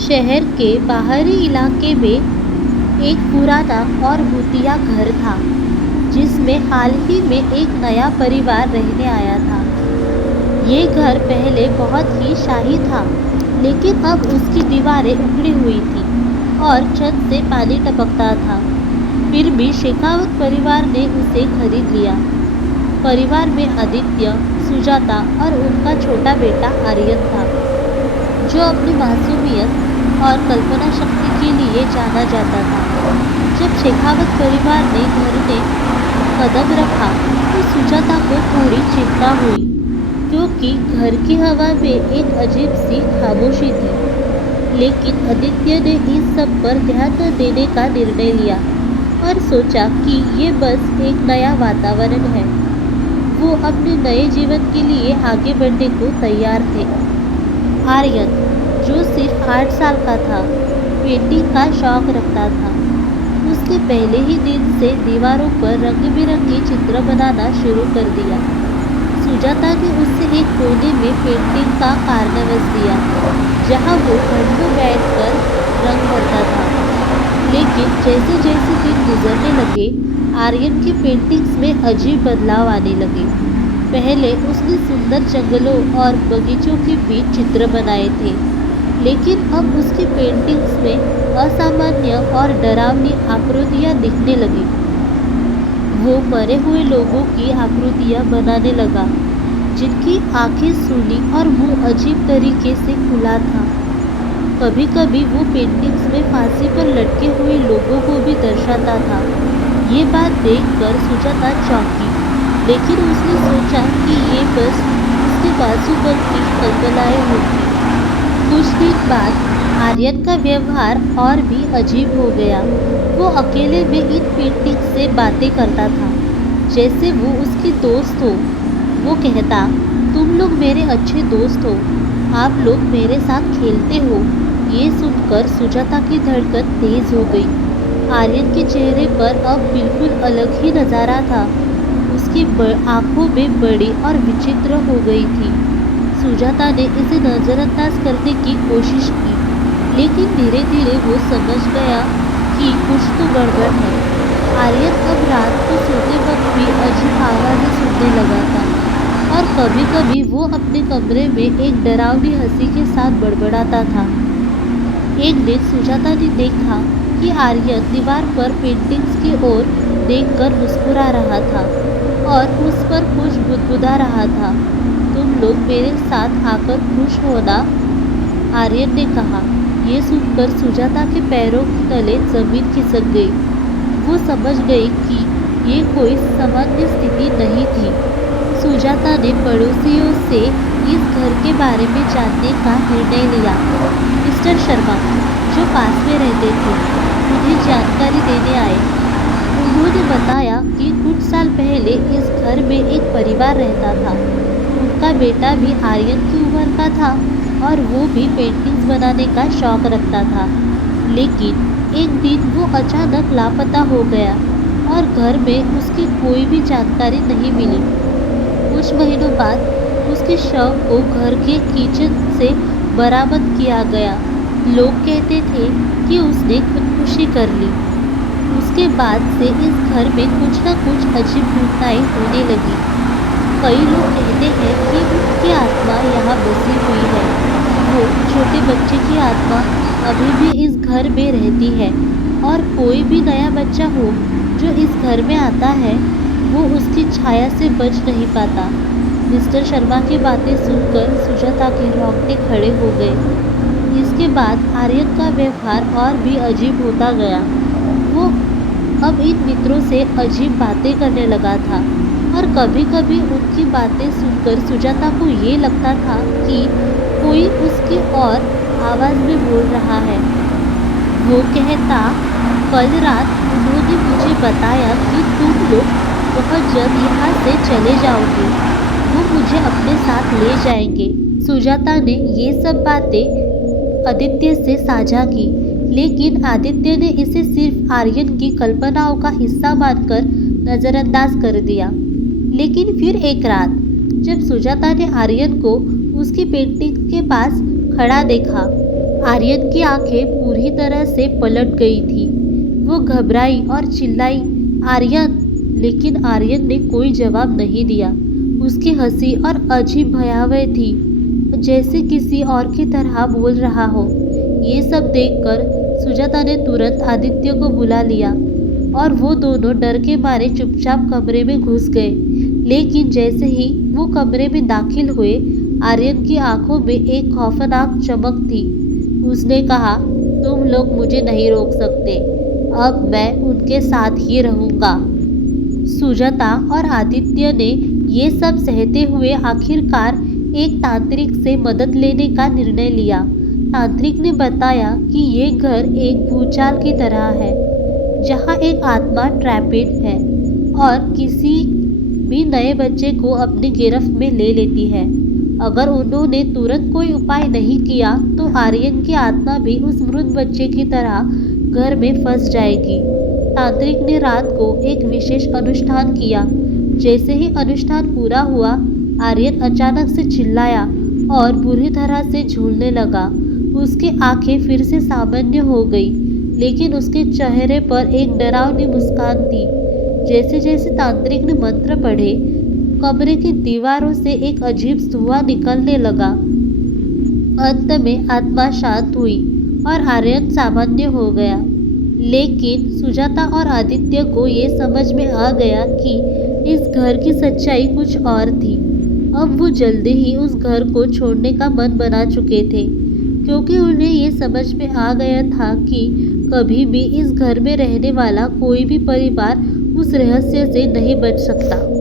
शहर के बाहरी इलाके में एक पुराना और भूतिया घर था जिसमें हाल ही में एक नया परिवार रहने आया था। ये घर पहले बहुत ही शाही था, लेकिन अब उसकी दीवारें उखड़ी हुई थी और छत से पानी टपकता था। फिर भी शेखावत परिवार ने उसे खरीद लिया। परिवार में आदित्य, सुजाता और उनका छोटा बेटा आर्यन था, जो अपनी मासूमियत और कल्पना शक्ति के लिए जाना जाता था। जब शेखावत परिवार ने घर में कदम रखा तो सुजाता को थोड़ी चिंता हुई, क्योंकि घर की हवा में एक अजीब सी खामोशी थी। लेकिन आदित्य ने इस सब पर ध्यान न देने का निर्णय लिया और सोचा कि ये बस एक नया वातावरण है। वो अपने नए जीवन के लिए आगे बढ़ने को तैयार थे। आर्यन, जो सिर्फ 8 साल का था, पेंटिंग का शौक रखता था। उसने पहले ही दिन से दीवारों पर रंग बिरंगे चित्र बनाना शुरू कर दिया। सुजाता ने उससे एक कोने में पेंटिंग का कार्नवस दिया, जहां वो घंटों बैठकर रंग भरता था। लेकिन जैसे जैसे दिन गुजरने लगे, आर्यन की पेंटिंग्स में अजीब बदलाव आने लगे। पहले उसने सुंदर जंगलों और बगीचों के बीच चित्र बनाए थे, लेकिन अब उसकी पेंटिंग्स में असामान्य और डरावनी आकृतियां दिखने लगी। वो मरे हुए लोगों की आकृतियां बनाने लगा, जिनकी आंखें सूली और मुंह अजीब तरीके से खुला था। कभी कभी वो पेंटिंग्स में फांसी पर लटके हुए लोगों को भी दर्शाता था। ये बात देखकर सुजाता चौंकी, लेकिन उसने सोचा कि ये बस उसके बाजूबन की कल्पनाएं होंगी। कुछ दिन बाद आर्यन का व्यवहार और भी अजीब हो गया। वो अकेले में इन पेंटिंग से बातें करता था, जैसे वो उसकी दोस्त हो। वो कहता, तुम लोग मेरे अच्छे दोस्त हो, आप लोग मेरे साथ खेलते हो। ये सुनकर सुजाता की धड़कन तेज हो गई। आर्यन के चेहरे पर अब बिल्कुल अलग ही नजारा था। उसकी आंखों में बड़ी और विचित्र हो गई थी। सुजाता ने इसे नजरअंदाज करने की कोशिश की, लेकिन धीरे धीरे वो समझ गया कि कुछ तो गड़बड़ है। आर्यन अब रात को सोते वक्त भी अजीब आवाजें सुनने लगा था, और कभी कभी वो अपने कमरे में एक डरावनी हंसी के साथ बड़बड़ाता था। एक दिन सुजाता ने देखा कि आर्यन दीवार पर पेंटिंग्स की ओर देखकर मुस्कुरा रहा था और उस पर कुछ बुदबुदा रहा था। तुम लोग मेरे साथ आकर खुश हो ना? आर्यन ने कहा। ये सुनकर सुजाता के पैरों के तले जमीन खिसक गई। वो समझ गई कि ये कोई सामान्य स्थिति नहीं थी। सुजाता ने पड़ोसियों से इस घर के बारे में जानने का निर्णय लिया। मिस्टर शर्मा, जो पास में रहते थे, उन्हें जानकारी देने आए। उन्होंने बताया कि कुछ साल पहले इस घर में एक परिवार रहता था। उनका बेटा भी आर्यन की उम्र का था और वो भी पेंटिंग्स बनाने का शौक रखता था। लेकिन एक दिन वो अचानक लापता हो गया और घर में उसकी कोई भी जानकारी नहीं मिली। कुछ महीनों बाद उसके शव को घर के किचन से बरामद किया गया। लोग कहते थे कि उसने खुदकुशी कर ली। उसके बाद से इस घर में कुछ न कुछ अजीब घटनाएं होने लगी। कई लोग कहते हैं कि उनकी आत्मा यहाँ बसी हुई है। वो छोटे बच्चे की आत्मा अभी भी इस घर में रहती है, और कोई भी नया बच्चा हो जो इस घर में आता है, वो उसकी छाया से बच नहीं पाता। मिस्टर शर्मा की बातें सुनकर सुजाता के रोंगटे खड़े हो गए। इसके बाद आर्यन का व्यवहार और भी अजीब होता गया। वो अब इन मित्रों से अजीब बातें करने लगा था, और कभी कभी उनकी बातें सुनकर सुजाता को ये लगता था कि कोई उसकी और आवाज में बोल रहा है। वो कहता, कल रात उन्होंने मुझे बताया कि तुम लोग बहुत जल्द यहाँ से चले जाओगे। वो मुझे अपने साथ ले जाएंगे। सुजाता ने ये सब बातें आदित्य से साझा की, लेकिन आदित्य ने इसे सिर्फ आर्यन की कल्पनाओं का हिस्सा मानकर नजरअंदाज कर दिया। लेकिन फिर एक रात, जब सुजाता ने आर्यन को उसकी पेंटिंग के पास खड़ा देखा, आर्यन की आंखें पूरी तरह से पलट गई थी। वो घबराई और चिल्लाई, आर्यन! लेकिन आर्यन ने कोई जवाब नहीं दिया। उसकी हंसी और अजीब भयावह थी, जैसे किसी और की तरह बोल रहा हो। ये सब देखकर सुजाता ने तुरंत आदित्य को बुला लिया और वो दोनों डर के मारे चुपचाप कमरे में घुस गए। लेकिन जैसे ही वो कमरे में दाखिल हुए, आर्यन की आंखों में एक खौफनाक चमक थी। उसने कहा, तुम लोग मुझे नहीं रोक सकते। अब मैं उनके साथ ही रहूंगा। सुजाता और आदित्य ने ये सब सहते हुए आखिरकार एक तांत्रिक से मदद लेने का निर्णय लिया। तांत्रिक ने बताया कि ये घर एक भूचाल की तरह है, जहाँ एक आत्मा ट्रैपिड है और किसी भी नए बच्चे को अपनी गिरफ्त में ले लेती है। अगर उन्होंने तुरंत कोई उपाय नहीं किया तो आर्यन की आत्मा भी उस मृत बच्चे की तरह घर में फंस जाएगी। तांत्रिक ने रात को एक विशेष अनुष्ठान किया। जैसे ही अनुष्ठान पूरा हुआ, आर्यन अचानक से चिल्लाया और बुरी तरह से झूलने लगा। उसकी आंखें फिर से सामान्य हो गई, लेकिन उसके चेहरे पर एक डरावनी मुस्कान थी। जैसे जैसे तांत्रिक ने मंत्र पढ़े, कमरे की दीवारों से एक अजीब धुआं निकलने लगा। अंत में आत्मा शांत हुई और आर्यन सामान्य हो गया। लेकिन सुजाता और आदित्य को ये समझ में आ गया कि इस घर की सच्चाई कुछ और थी। अब वो जल्दी ही उस घर को छोड़ने का मन बना चुके थे, क्योंकि उन्हें ये समझ में आ गया था कि कभी भी इस घर में रहने वाला कोई भी परिवार उस रहस्य से नहीं बच सकता।